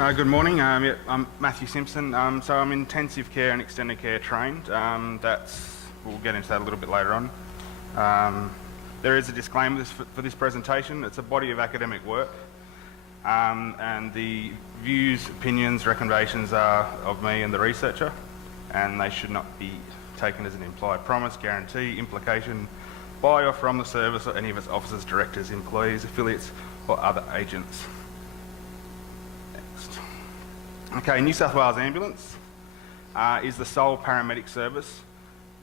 Good morning. I'm Matthew Simpson. So I'm intensive care and extended care trained. We'll get into that a little bit later on. There is a disclaimer for this presentation. It's a body of academic work, and the views, opinions, recommendations are of me and the researcher, and they should not be taken as an implied promise, guarantee, implication by or from the service or any of its officers, directors, employees, affiliates, or other agents. Okay, New South Wales Ambulance is the sole paramedic service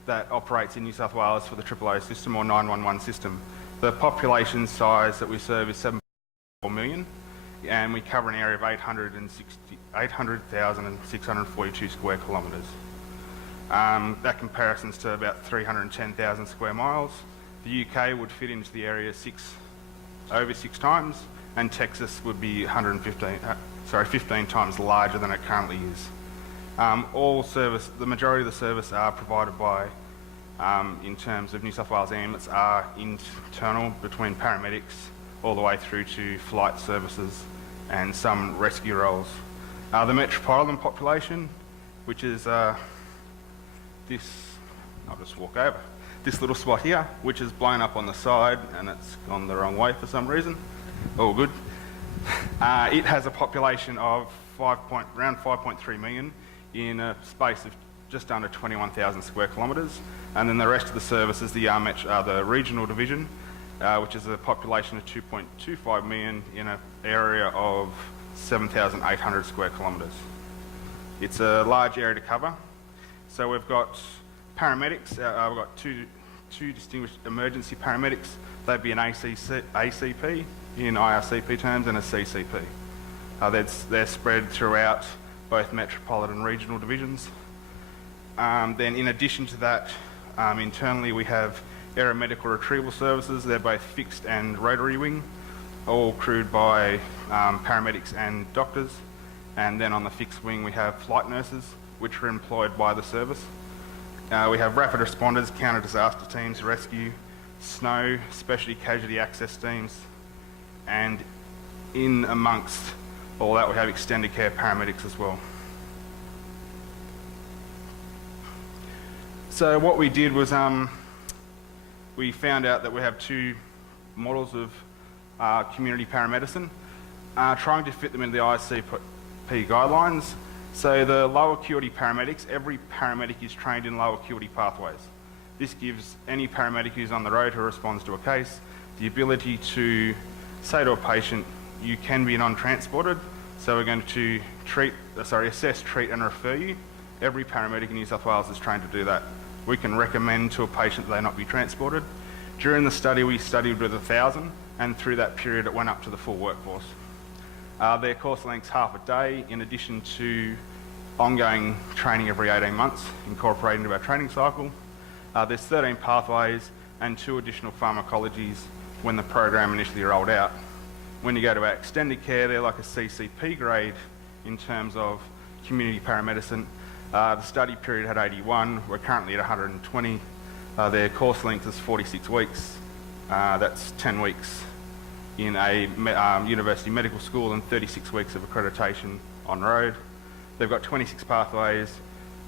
that operates in New South Wales for the 000 system or 911 system. The population size that we serve is 7.4 million, and we cover an area of 800,642 square kilometres. That comparisons to about 310,000 square miles. The UK would fit into the area over six times, and Texas would be 15 times larger than it currently is. The majority of the service are provided by, in terms of New South Wales Ambulance, are internal between paramedics all the way through to flight services and some rescue roles. The metropolitan population, which is I'll just walk over, this little spot here, which is blown up on the side and it's gone the wrong way for some reason. All good. It has a population of around 5.3 million in a space of just under 21,000 square kilometres, and then the rest of the services, the regional division, which is a population of 2.25 million in an area of 7,800 square kilometres. It's a large area to cover. So we've got paramedics. We've got two distinguished emergency paramedics. They'd be an ACP in IRCP terms and a CCP. They're spread throughout both metropolitan and regional divisions. Then in addition to that, internally we have aeromedical retrieval services. They're both fixed and rotary wing, all crewed by paramedics and doctors. And then on the fixed wing we have flight nurses, which are employed by the service. We have rapid responders, counter disaster teams, rescue, snow, specialty casualty access teams, and in amongst all that we have extended care paramedics as well. So what we did was we found out that we have two models of community paramedicine, trying to fit them into the IRCP guidelines. So the low acuity paramedics, every paramedic is trained in low acuity pathways. This gives any paramedic who's on the road who responds to a case the ability to say to a patient, you can be non-transported, so we're going to assess, treat and refer you. Every paramedic in New South Wales is trained to do that. We can recommend to a patient that they not be transported. During the study we studied with 1,000, and through that period it went up to the full workforce. Their course length's half a day, in addition to ongoing training every 18 months, incorporated into our training cycle. There's 13 pathways and 2 additional pharmacologies when the program initially rolled out. When you go to our extended care, they're like a CCP grade in terms of community paramedicine. The study period had 81, we're currently at 120. Their course length is 46 weeks. That's 10 weeks in a university medical school and 36 weeks of accreditation on road. They've got 26 pathways,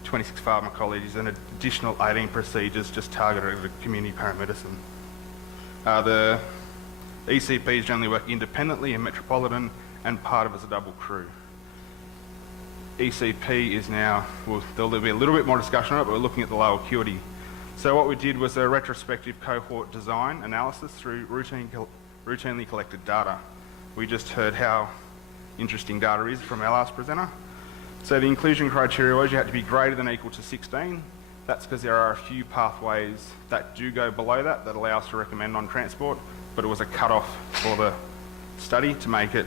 26 pharmacologies and additional 18 procedures just targeted at community paramedicine. The ECPs generally work independently in metropolitan and part of it's a double crew. ECP is now, there'll be a little bit more discussion on it, but we're looking at the low acuity. So what we did was a retrospective cohort design analysis through routinely collected data. We just heard how interesting data is from our last presenter. So the inclusion criteria was you had to be greater than or equal to 16. That's because there are a few pathways that do go below that allow us to recommend non-transport, but it was a cut-off for the study to make it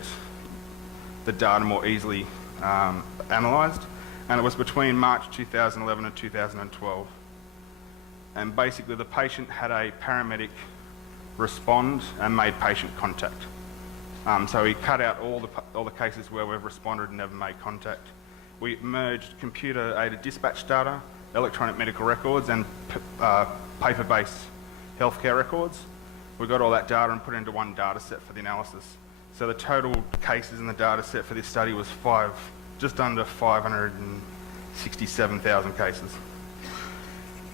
the data more easily analysed, and it was between March 2011 and 2012. And basically the patient had a paramedic respond and made patient contact. So we cut out all the cases where we've responded and never made contact. We merged computer-aided dispatch data, electronic medical records and paper-based healthcare records. We got all that data and put it into one data set for the analysis. So the total cases in the data set for this study was just under 567,000 cases,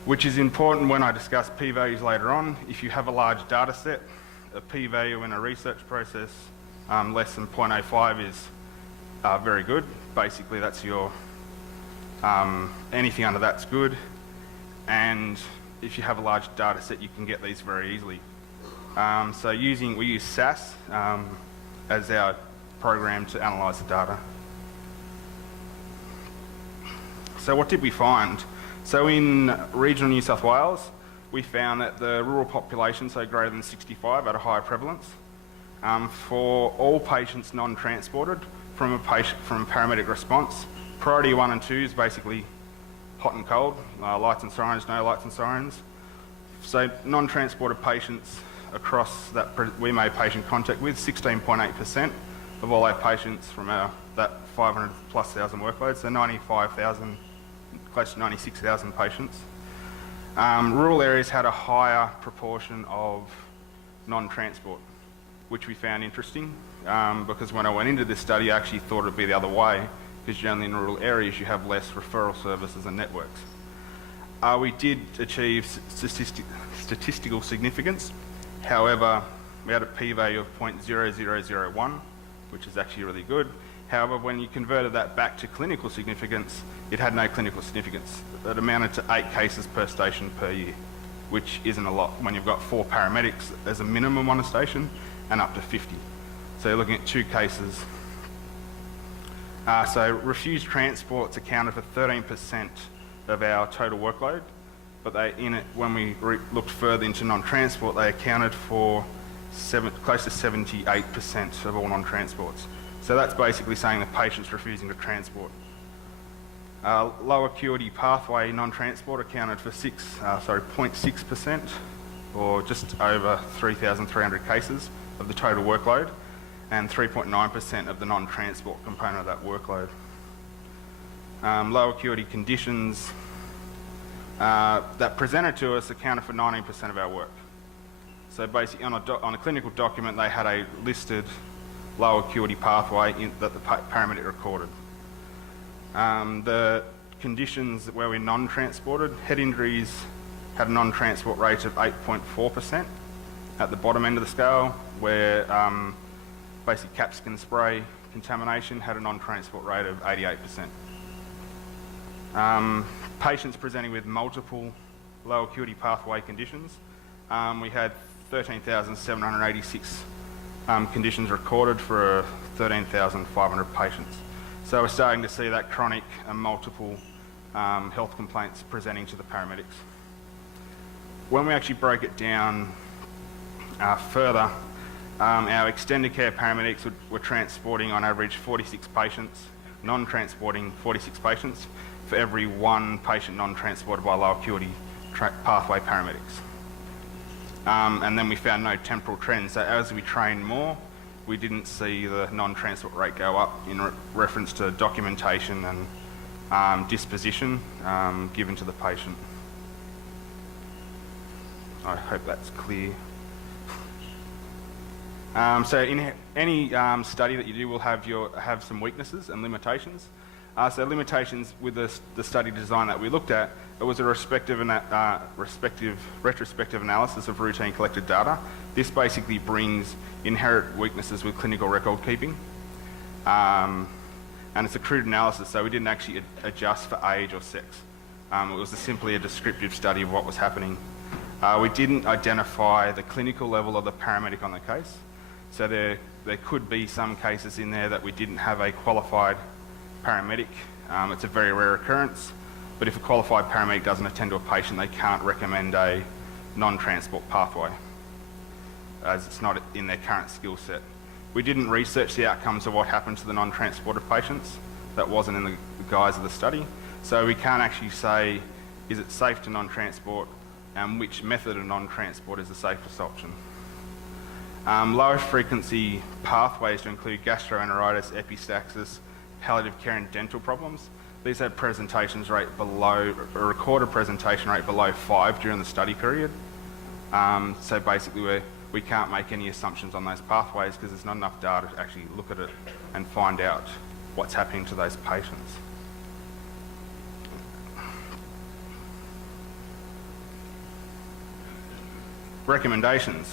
which is important when I discuss p-values later on. If you have a large data set, a p-value in a research process less than 0.05 is very good. Basically, that's your, anything under that's good. And if you have a large data set, you can get these very easily. So we use SAS as our program to analyse the data. So what did we find? So in regional New South Wales, we found that the rural population, so greater than 65, had a higher prevalence. For all patients non-transported from paramedic response, priority 1 and 2 is basically hot and cold, lights and sirens, no lights and sirens. So non-transported patients across that we made patient contact with, 16.8% of all our patients from that 500 plus thousand workload, so 95,000, close to 96,000 patients. Rural areas had a higher proportion of non-transport, which we found interesting, because when I went into this study, I actually thought it'd be the other way, because generally in rural areas you have less referral services and networks. We did achieve statistical significance. However, we had a p-value of 0.0001, which is actually really good. However, when you converted that back to clinical significance, it had no clinical significance. It amounted to 8 cases per station per year, which isn't a lot when you've got 4 paramedics as a minimum on a station and up to 50. So you're looking at 2 cases. So refused transports accounted for 13% of our total workload, but when we looked further into non-transport, they accounted for close to 78% of all non-transports. So that's basically saying the patient's refusing to transport. Low acuity pathway non-transport accounted for 0.6%, or just over 3,300 cases of the total workload, and 3.9% of the non-transport component of that workload. Low acuity conditions that presented to us accounted for 19% of our work. So basically on a clinical document, they had a listed low acuity pathway that the paramedic recorded. The conditions where we're non-transported, head injuries had a non-transport rate of 8.4% at the bottom end of the scale, where basic capsicum spray contamination had a non-transport rate of 88%. Patients presenting with multiple low acuity pathway conditions, we had 13,786 conditions recorded for 13,500 patients. So we're starting to see that chronic and multiple health complaints presenting to the paramedics. When we actually broke it down further, our extended care paramedics were transporting on average 46 patients, non-transporting 46 patients for every 1 patient non-transported by low acuity pathway paramedics. And then we found no temporal trends. So as we trained more, we didn't see the non-transport rate go up in reference to documentation and disposition given to the patient. I hope that's clear. So in any study that you do will have some weaknesses and limitations. So limitations with the study design that we looked at, it was a retrospective analysis of routine collected data. This basically brings inherent weaknesses with clinical record keeping. And it's a crude analysis, so we didn't actually adjust for age or sex. It was simply a descriptive study of what was happening. We didn't identify the clinical level of the paramedic on the case. So there could be some cases in there that we didn't have a qualified paramedic. It's a very rare occurrence, but if a qualified paramedic doesn't attend to a patient, they can't recommend a non-transport pathway, as it's not in their current skill set. We didn't research the outcomes of what happened to the non-transported patients. That wasn't in the guise of the study. So we can't actually say, is it safe to non-transport, and which method of non-transport is the safest option. Low frequency pathways to include gastroenteritis, epistaxis, palliative care and dental problems. These had presentations rate below, a recorded presentation rate below 5 during the study period. So basically we can't make any assumptions on those pathways because there's not enough data to actually look at it and find out what's happening to those patients. Recommendations.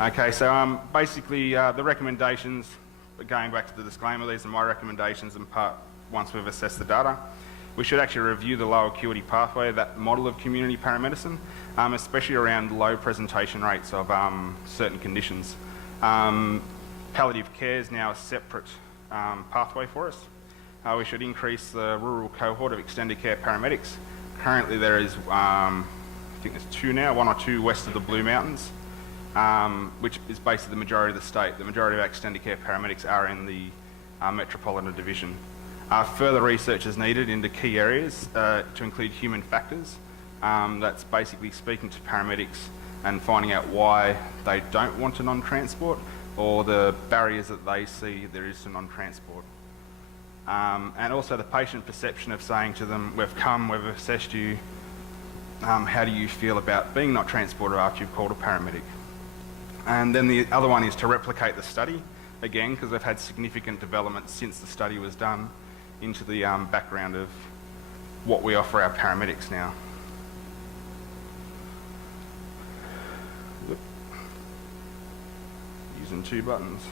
Okay, so basically the recommendations, going back to the disclaimer, these are my recommendations in part once we've assessed the data. We should actually review the low acuity pathway, that model of community paramedicine, especially around low presentation rates of certain conditions. Palliative care is now a separate pathway for us. We should increase the rural cohort of extended care paramedics. Currently there is, I think there's two now, one or two west of the Blue Mountains, which is basically the majority of the state. The majority of our extended care paramedics are in the Metropolitan Division. Further research is needed into key areas to include human factors. That's basically speaking to paramedics and finding out why they don't want a non-transport or the barriers that they see there is to non-transport. And also the patient perception of saying to them, we've come, we've assessed you, how do you feel about being not transported after you've called a paramedic? And then the other one is to replicate the study, again, because we've had significant development since the study was done into the background of what we offer our paramedics now. Using two buttons.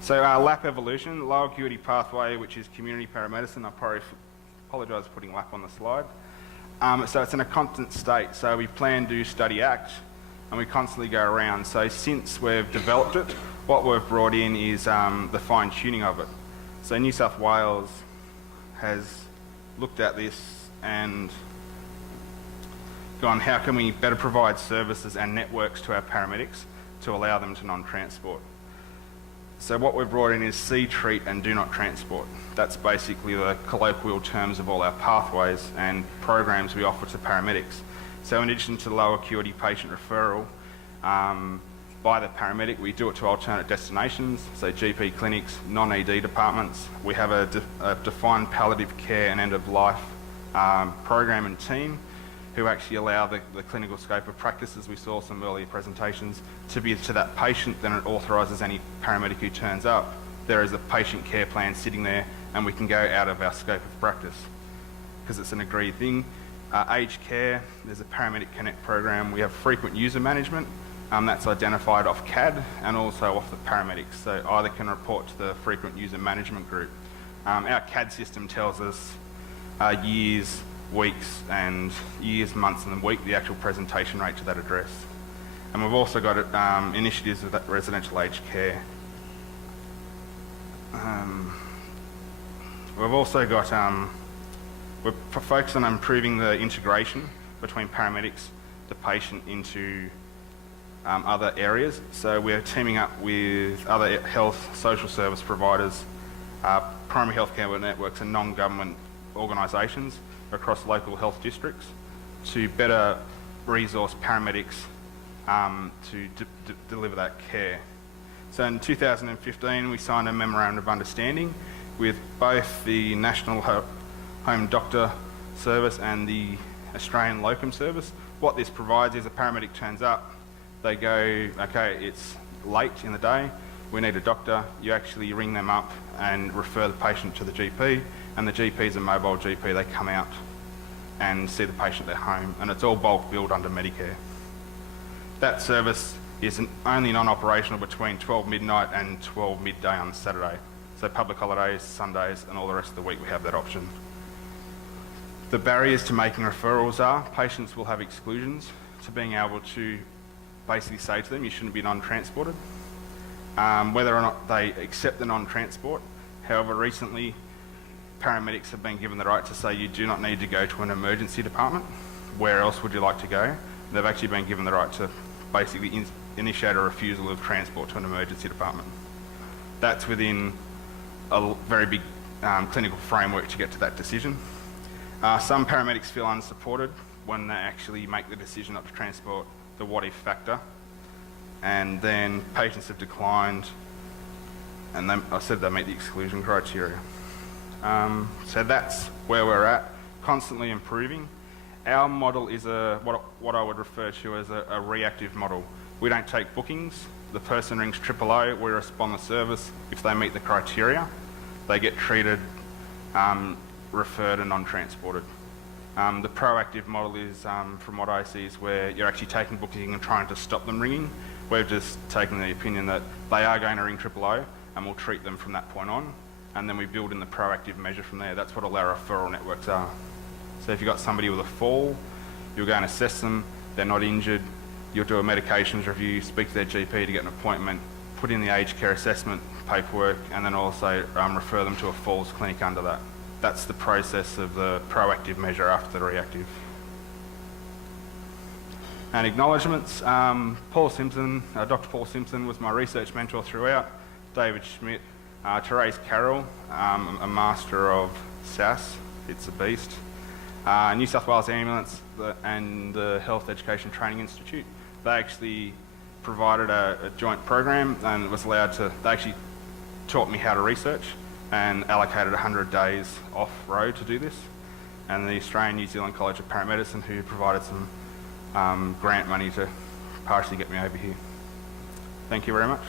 So LAP evolution, low acuity pathway, which is community paramedicine. I probably apologise for putting LAP on the slide. So it's in a constant state. So we plan, do, study, act, and we constantly go around. So since we've developed it, what we've brought in is the fine tuning of it. So New South Wales has looked at this and gone, how can we better provide services and networks to our paramedics to allow them to non-transport? So what we've brought in is see, treat and do not transport. That's basically the colloquial terms of all our pathways and programs we offer to paramedics. So in addition to low acuity patient referral by the paramedic, we do it to alternate destinations, so GP clinics, non-ED departments. We have a defined palliative care and end-of-life program and team who actually allow the clinical scope of practice, as we saw some earlier presentations, to be to that patient. Then it authorises any paramedic who turns up. There is a patient care plan sitting there and we can go out of our scope of practice because it's an agreed thing. Aged care, there's a Paramedic Connect program. We have frequent user management. That's identified off CAD and also off the paramedics. So either can report to the frequent user management group. Our CAD system tells us years, weeks and years, months and the week, the actual presentation rate to that address. And we've also got initiatives with that residential aged care. We've also got, we're focused on improving the integration between paramedics, the patient into other areas. So we're teaming up with other health, social service providers, primary healthcare networks and non-government organisations across local health districts to better resource paramedics to deliver that care. So in 2015 we signed a memorandum of understanding with both the National Home Doctor Service and the Australian Locum Service. What this provides is a paramedic turns up, they go, okay, it's late in the day, we need a doctor. You actually ring them up and refer the patient to the GP, and the GP is a mobile GP. They come out and see the patient at their home, and it's all bulk billed under Medicare. That service is only non-operational between 12 midnight and 12 midday on Saturday. So public holidays, Sundays, and all the rest of the week we have that option. The barriers to making referrals are patients will have exclusions to being able to basically say to them, you shouldn't be non-transported. Whether or not they accept the non-transport. However, recently, paramedics have been given the right to say you do not need to go to an emergency department. Where else would you like to go? They've actually been given the right to basically initiate a refusal of transport to an emergency department. That's within a very big clinical framework to get to that decision. Some paramedics feel unsupported when they actually make the decision not to transport, the what if factor. And then patients have declined and I said they meet the exclusion criteria. So that's where we're at, constantly improving. Our model is what I would refer to as a reactive model. We don't take bookings. The person rings 000, we respond the service. If they meet the criteria, they get treated, referred and non-transported. The proactive model is, from what I see, is where you're actually taking bookings and trying to stop them ringing. We've just taken the opinion that they are going to ring 000 and we'll treat them from that point on, and then we build in the proactive measure from there. That's what all our referral networks are. So if you've got somebody with a fall, you'll go and assess them, they're not injured, you'll do a medications review, speak to their GP to get an appointment, put in the aged care assessment paperwork, and then also refer them to a falls clinic under that. That's the process of the proactive measure after the reactive. And acknowledgements, Paul Simpson, Dr. Paul Simpson was my research mentor throughout, David Schmidt, Therese Carroll, a master of SAS, it's a beast, New South Wales Ambulance and the Health Education Training Institute. They actually provided a joint program and was allowed to, they actually taught me how to research and allocated 100 days off-road to do this. And the Australian New Zealand College of Paramedicine, who provided some grant money to partially get me over here. Thank you very much.